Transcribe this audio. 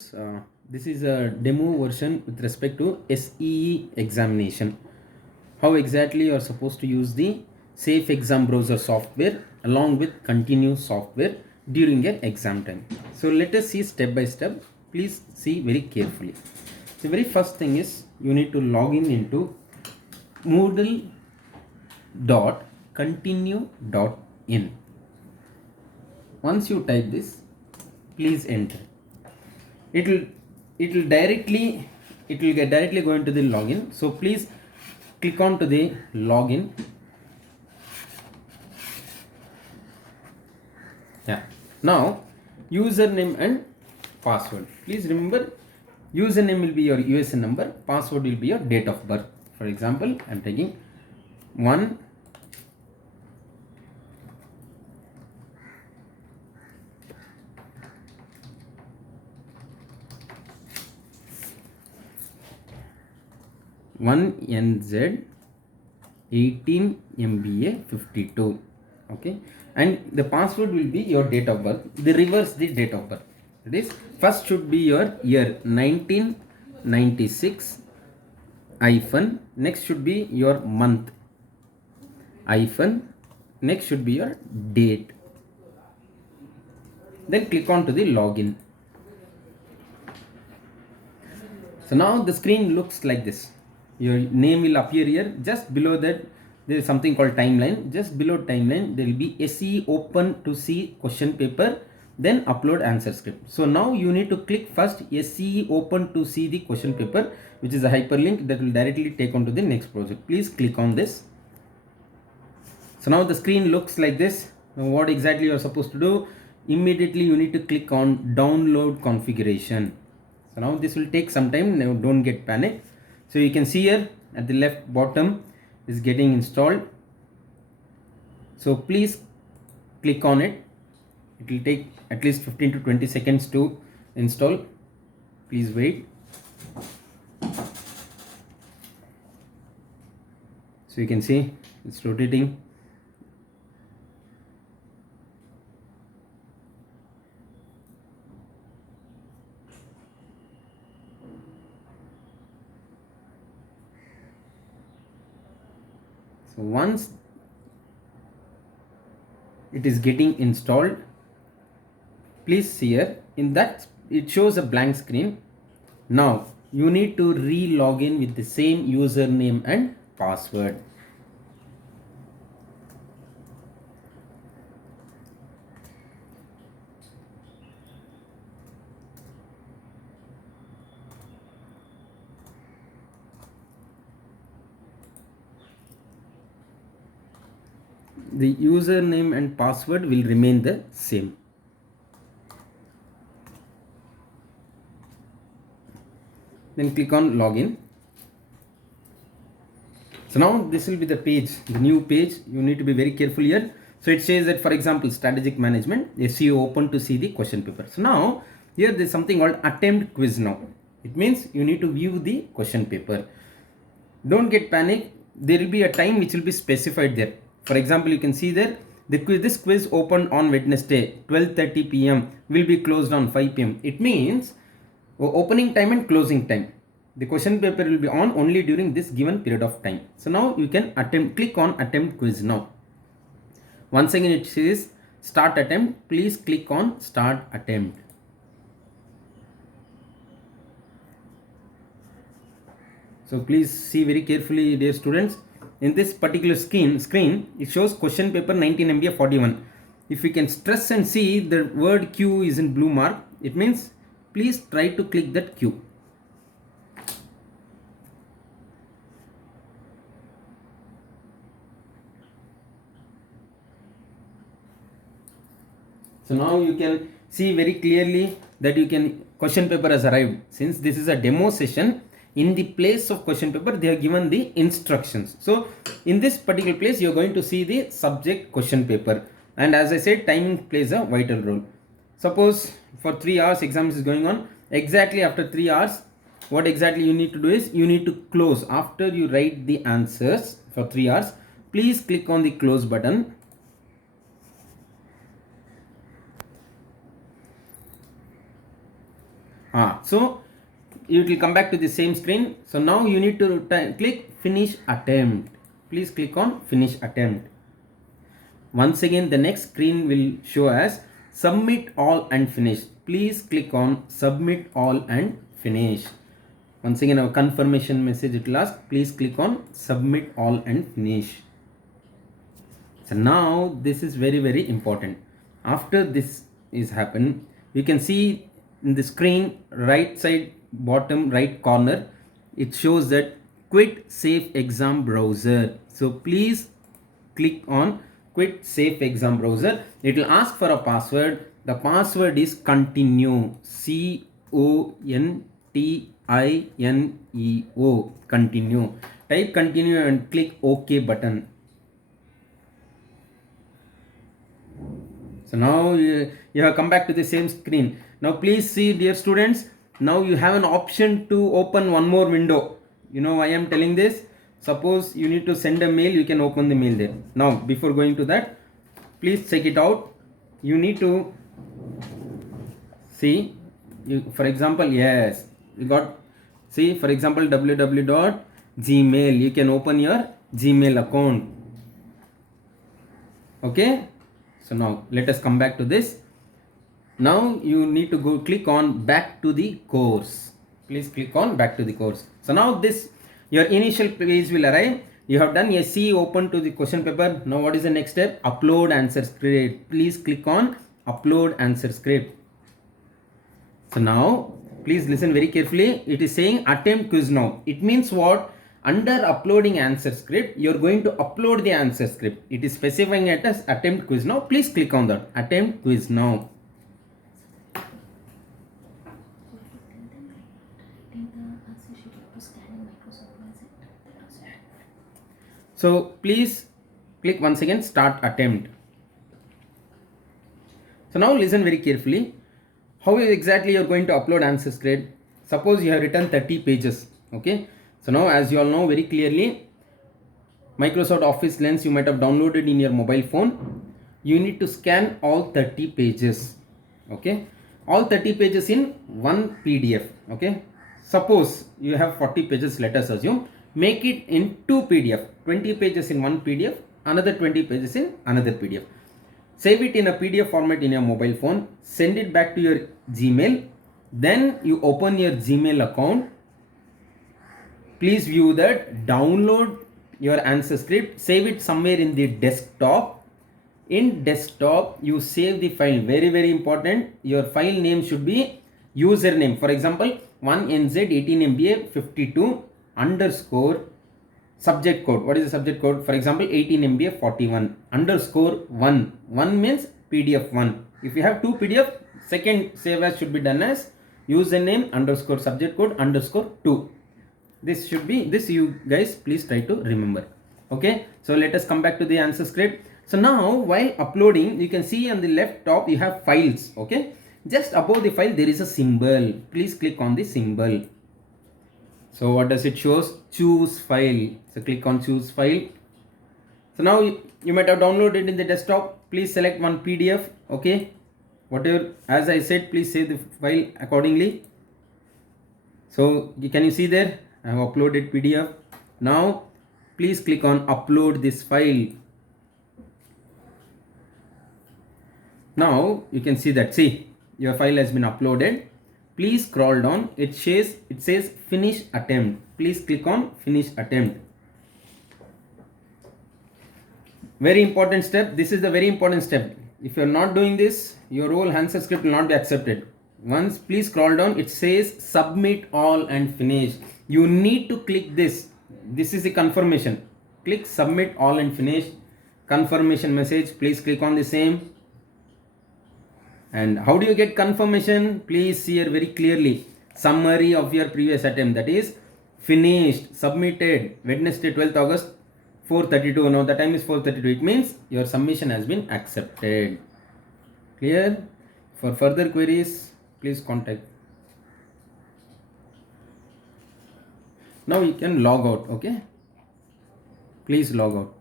This is a demo version with respect to SEE examination. How exactly you are supposed to use the Safe Exam Browser software along with Continue software during an exam time. So let us see step by step. Please see very carefully. The very first thing is you need to log in into moodle.continue.in. Once you type this, please enter. It will get directly go into the login. So please click on to the login. Yeah, now username and password. Please remember, username will be your USN number, password will be your date of birth. For example, I'm taking 1 NZ 18 MBA 52. Okay, and the password will be your date of birth. The reverse the date of birth. That is, first should be your year 1996 hyphen, next should be your month hyphen, next should be your date. Then click on to the login. So now the screen looks like this. Your name will appear here. Just below that there is something called timeline. Just below timeline there will be SE open to see question paper, then upload answer script. So now you need to click first SE open to see the question paper, which is a hyperlink that will directly take on to the next project. Please click on this. So now the screen looks like this. Now what exactly you are supposed to do? Immediately you need to click on download configuration. So now this will take some time. Now don't get panic. So you can see here at the left bottom is getting installed. So please click on it. It will take at least 15 to 20 seconds to install. Please wait. So you can see it's rotating. So once it is getting installed, please see here in that it shows a blank screen. Now you need to re-log in with the same username and password. The username and password will remain the same. Then click on login. So now this will be the page, the new page. You need to be very careful here. So it says that, for example, strategic management, SEO open to see the question paper. So now here there is something called attempt quiz now. It means you need to view the question paper. Don't get panic. There will be a time which will be specified there. For example, you can see there this quiz opened on Wednesday 12:30 p.m. will be closed on 5 p.m. It means opening time and closing time. The question paper will be on only during this given period of time. So now you can click on attempt quiz now. Once again it says start attempt. Please click on start attempt. So please see very carefully, dear students. In this particular screen, it shows question paper 19 MBA 41. If you can stress and see the word Q is in blue mark, it means please try to click that Q. So now you can see very clearly that question paper has arrived. Since this is a demo session, in the place of question paper they have given the instructions. So in this particular place you are going to see the subject question paper, and as I said, timing plays a vital role. Suppose for 3 hours exam is going on, exactly after 3 hours what exactly you need to do is you need to close. After you write the answers for 3 hours, please click on the close button. So it will come back to the same screen. So now you need to click finish attempt. Please click on finish attempt. Once again, the next screen will show as submit all and finish. Please click on submit all and finish. Once again, our confirmation message it will ask, please click on submit all and finish. So now this is very, very important. After this is happened, you can see in the screen right side bottom right corner, it shows that quit safe exam browser. So please click on quit safe exam browser. It will ask for a password. The password is continue, CONTINEO, continue. Type continue and click OK button. So now you have come back to the same screen. Now please see, dear students, now you have an option to open one more window. You know why I am telling this? Suppose you need to send a mail, you can open the mail there. Now before going to that, please check it out. You need to see, for example, yes, you got, see, for example, www.gmail, you can open your Gmail account. Okay. So now let us come back to this. Now you need to go click on back to the course. Please click on back to the course. So now this, your initial page will arrive. You have done SE open to the question paper. Now what is the next step? Upload answer script. Please click on upload answer script. So now please listen very carefully. It is saying attempt quiz now. It means what? Under uploading answer script, you are going to upload the answer script. It is specifying it as attempt quiz now. Please click on that. Attempt quiz now. So please click once again start attempt. So now listen very carefully. How exactly you are going to upload answer script? Suppose you have written 30 pages. Okay. So now as you all know very clearly, Microsoft Office Lens you might have downloaded in your mobile phone. You need to scan all 30 pages. Okay. All 30 pages in one PDF. Okay. Suppose you have 40 pages, let us assume. Make it in two PDF. 20 pages in one PDF. Another 20 pages in another PDF. Save it in a PDF format in your mobile phone. Send it back to your Gmail. Then you open your Gmail account. Please view that, download your answer script, save it somewhere in the desktop. In desktop, you save the file. Very, very important. Your file name should be username. For example, 1NZ18MBA52 underscore subject code. What is the subject code? For example, 18MBA41 underscore 1. 1 means PDF1. If you have two PDF, second save as should be done as username underscore subject code underscore 2. This should be, this you guys please try to remember. Okay. So let us come back to the answer script. So now while uploading, you can see on the left top you have files. Okay. Just above the file there is a symbol. Please click on the symbol. So what does it shows? Choose file. So click on choose file. So now you might have downloaded in the desktop. Please select one PDF. Okay. Whatever, as I said, please save the file accordingly. So can you see there? I have uploaded PDF. Now please click on upload this file. Now you can see that, see, your file has been uploaded. Please scroll down. It says finish attempt. Please click on finish attempt. Very important step. This is the very important step. If you are not doing this, your whole answer script will not be accepted. Once please scroll down, it says submit all and finish. You need to click this. This is the confirmation. Click submit all and finish. Confirmation message. Please click on the same. And how do you get confirmation? Please see here very clearly. Summary of your previous attempt, that is finished, submitted Wednesday 12th August 4:32. Now the time is 4:32. It means your submission has been accepted. Clear? For further queries, please contact. Now you can log out. Okay. Please log out.